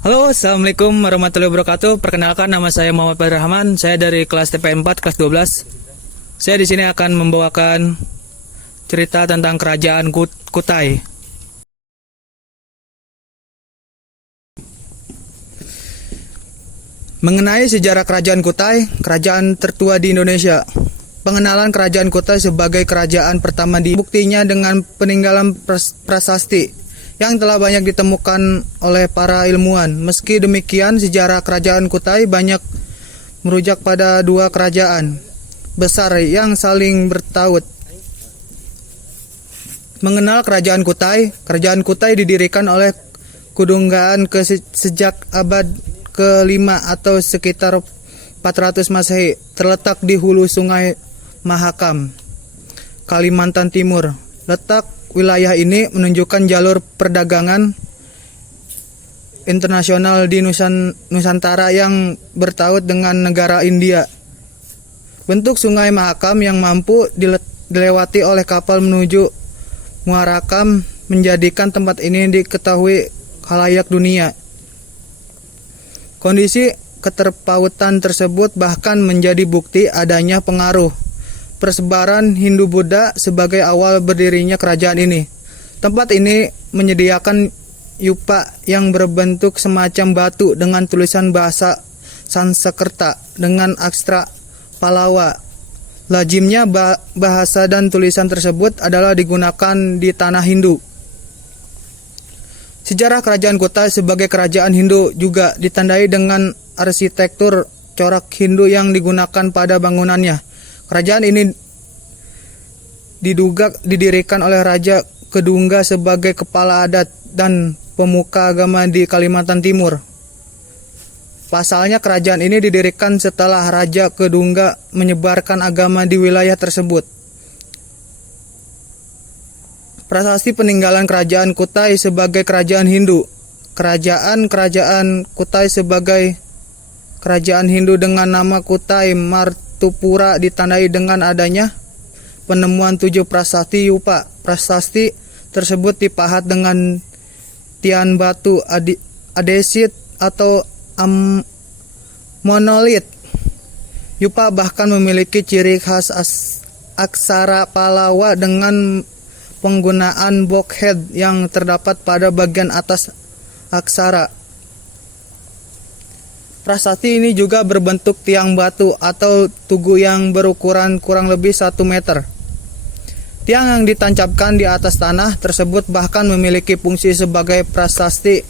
Halo, Assalamualaikum warahmatullahi wabarakatuh. Perkenalkan, nama saya Muhammad Fadil Rahman. Saya dari kelas TPM 4, kelas 12. Saya di sini akan membawakan cerita tentang kerajaan Kutai. Mengenai sejarah kerajaan Kutai, kerajaan tertua di Indonesia. Pengenalan kerajaan Kutai sebagai kerajaan pertama dibuktinya dengan peninggalan prasasti yang telah banyak ditemukan oleh para ilmuwan. Meski demikian, sejarah kerajaan Kutai banyak merujuk pada dua kerajaan besar yang saling bertaut. Mengenal kerajaan Kutai didirikan oleh Kedunggaan sejak abad ke-5 atau sekitar 400 Masehi, terletak di hulu Sungai Mahakam, Kalimantan Timur. Letak wilayah ini menunjukkan jalur perdagangan internasional di Nusantara yang bertaut dengan negara India. Bentuk Sungai Mahakam yang mampu dilewati oleh kapal menuju Muarakam menjadikan tempat ini diketahui khalayak dunia. Kondisi keterpautan tersebut bahkan menjadi bukti adanya pengaruh persebaran Hindu-Buddha sebagai awal berdirinya kerajaan ini. Tempat ini menyediakan yupa yang berbentuk semacam batu dengan tulisan bahasa Sanskerta dengan aksara Pallava. Lazimnya bahasa dan tulisan tersebut adalah digunakan di tanah Hindu. Sejarah kerajaan Kutai sebagai kerajaan Hindu juga ditandai dengan arsitektur corak Hindu yang digunakan pada bangunannya. Kerajaan ini diduga didirikan oleh Raja Kedungga sebagai kepala adat dan pemuka agama di Kalimantan Timur. Pasalnya, kerajaan ini didirikan setelah Raja Kedungga menyebarkan agama di wilayah tersebut. Prasasti peninggalan kerajaan Kutai sebagai kerajaan Hindu. Kerajaan Kutai sebagai kerajaan Hindu dengan nama Kutai Martupura ditandai dengan adanya penemuan 7 prasasti yupa. Prasasti tersebut dipahat dengan tian batu adesit atau monolit. Yupa bahkan memiliki ciri khas aksara Pallava dengan penggunaan blockhead yang terdapat pada bagian atas aksara. Prasasti ini juga berbentuk tiang batu atau tugu yang berukuran kurang lebih 1 meter. Tiang yang ditancapkan di atas tanah tersebut bahkan memiliki fungsi sebagai prasasti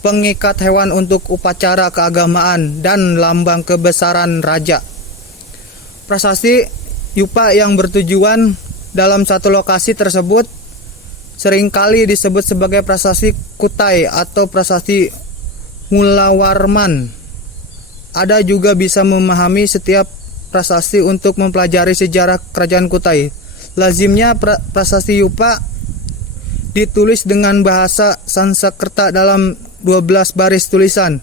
pengikat hewan untuk upacara keagamaan dan lambang kebesaran raja. Prasasti yupa yang bertujuan dalam satu lokasi tersebut seringkali disebut sebagai prasasti Kutai atau prasasti Mulawarman. Ada juga bisa memahami setiap prasasti untuk mempelajari sejarah kerajaan Kutai. Lazimnya prasasti yupa ditulis dengan bahasa Sanskerta dalam 12 baris tulisan.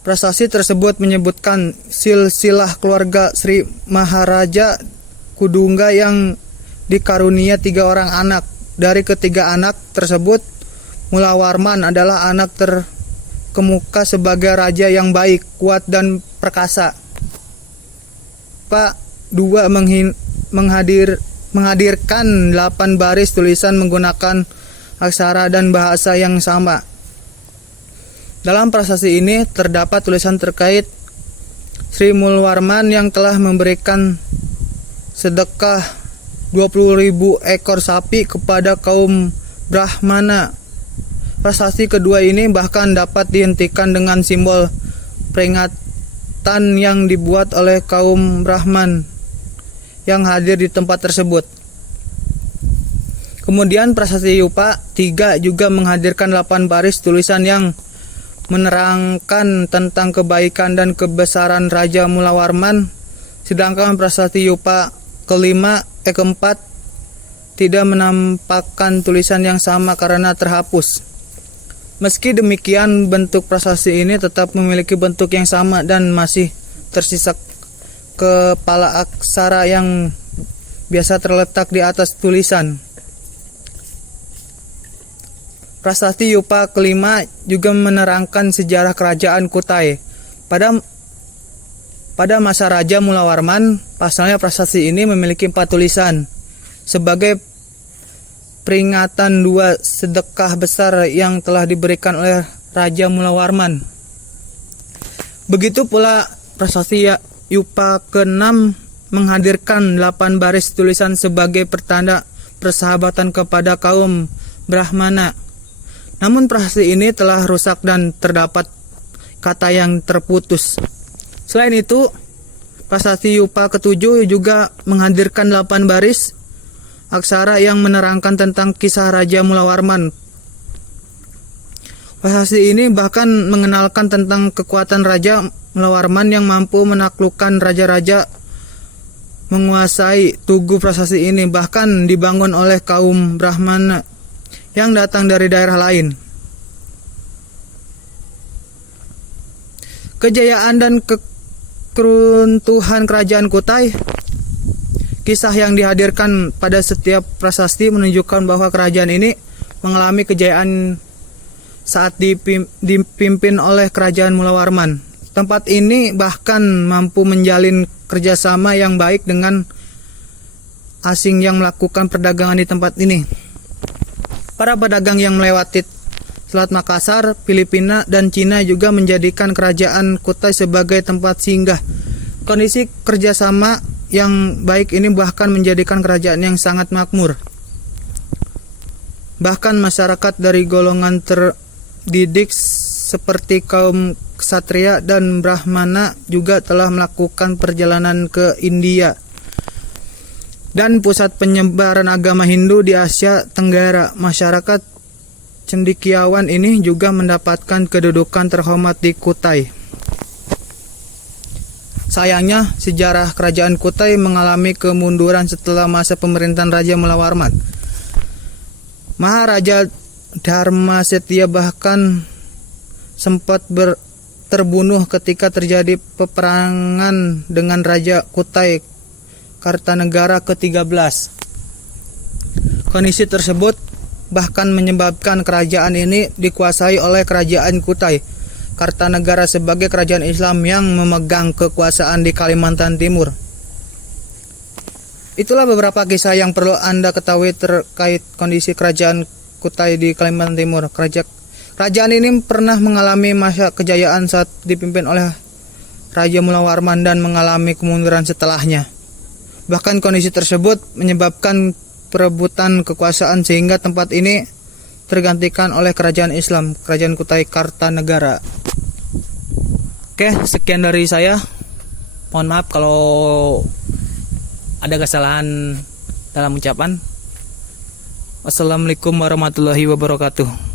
Prasasti tersebut menyebutkan silsilah keluarga Sri Maharaja Kedungga yang dikarunia 3 orang anak. Dari ketiga anak tersebut, Mulawarman adalah anak terkemuka sebagai raja yang baik, kuat dan perkasa. Pak II menghadirkan 8 baris tulisan menggunakan aksara dan bahasa yang sama. Dalam prasasti ini terdapat tulisan terkait Sri Mulawarman yang telah memberikan sedekah 20.000 ekor sapi kepada kaum Brahmana. Prasasti kedua ini bahkan dapat dihentikan dengan simbol peringatan yang dibuat oleh kaum Brahman yang hadir di tempat tersebut. Kemudian prasasti yupa 3 juga menghadirkan 8 baris tulisan yang menerangkan tentang kebaikan dan kebesaran Raja Mulawarman, sedangkan prasasti yupa keempat tidak menampakkan tulisan yang sama karena terhapus. Meski demikian, bentuk prasasti ini tetap memiliki bentuk yang sama dan masih tersisa kepala aksara yang biasa terletak di atas tulisan. Prasasti Yupa kelima juga menerangkan sejarah kerajaan Kutai. Pada masa Raja Mulawarman, pasalnya prasasti ini memiliki 4 tulisan sebagai peringatan 2 sedekah besar yang telah diberikan oleh Raja Mulawarman. Begitu pula prasasti Yupa ke-6 menghadirkan 8 baris tulisan sebagai pertanda persahabatan kepada kaum Brahmana. Namun prasasti ini telah rusak dan terdapat kata yang terputus. Selain itu, prasasti Yupa ke-7 juga menghadirkan 8 baris aksara yang menerangkan tentang kisah Raja Mulawarman. Prasasti ini bahkan mengenalkan tentang kekuatan Raja Mulawarman yang mampu menaklukkan raja-raja menguasai tugu. Prasasti ini bahkan dibangun oleh kaum Brahmana yang datang dari daerah lain. Kejayaan dan keruntuhan kerajaan Kutai. Kisah yang dihadirkan pada setiap prasasti menunjukkan bahwa kerajaan ini mengalami kejayaan saat dipimpin oleh kerajaan Mulawarman. Tempat ini bahkan mampu menjalin kerjasama yang baik dengan asing yang melakukan perdagangan di tempat ini. Para pedagang yang melewati Selat Makassar, Filipina, dan Cina juga menjadikan kerajaan Kutai sebagai tempat singgah. Kondisi kerjasama yang baik ini bahkan menjadikan kerajaan yang sangat makmur. Bahkan masyarakat dari golongan terdidik seperti kaum ksatria dan Brahmana juga telah melakukan perjalanan ke India dan pusat penyebaran agama Hindu di Asia Tenggara. Masyarakat cendekiawan ini juga mendapatkan kedudukan terhormat di Kutai. Sayangnya, sejarah kerajaan Kutai mengalami kemunduran setelah masa pemerintahan Raja Mulawarman. Maharaja Dharma Setia bahkan sempat terbunuh ketika terjadi peperangan dengan Raja Kutai Kartanegara ke-13. Kondisi tersebut bahkan menyebabkan kerajaan ini dikuasai oleh kerajaan Kutai Kartanegara sebagai kerajaan Islam yang memegang kekuasaan di Kalimantan Timur. Itulah beberapa kisah yang perlu Anda ketahui terkait kondisi kerajaan Kutai di Kalimantan Timur. Kerajaan ini pernah mengalami masa kejayaan saat dipimpin oleh Raja Mulawarman dan mengalami kemunduran setelahnya. Bahkan kondisi tersebut menyebabkan perebutan kekuasaan sehingga tempat ini tergantikan oleh kerajaan Islam, kerajaan Kutai Kartanegara. Oke, sekian dari saya. Mohon maaf kalau ada kesalahan dalam ucapan. Wassalamualaikum warahmatullahi wabarakatuh.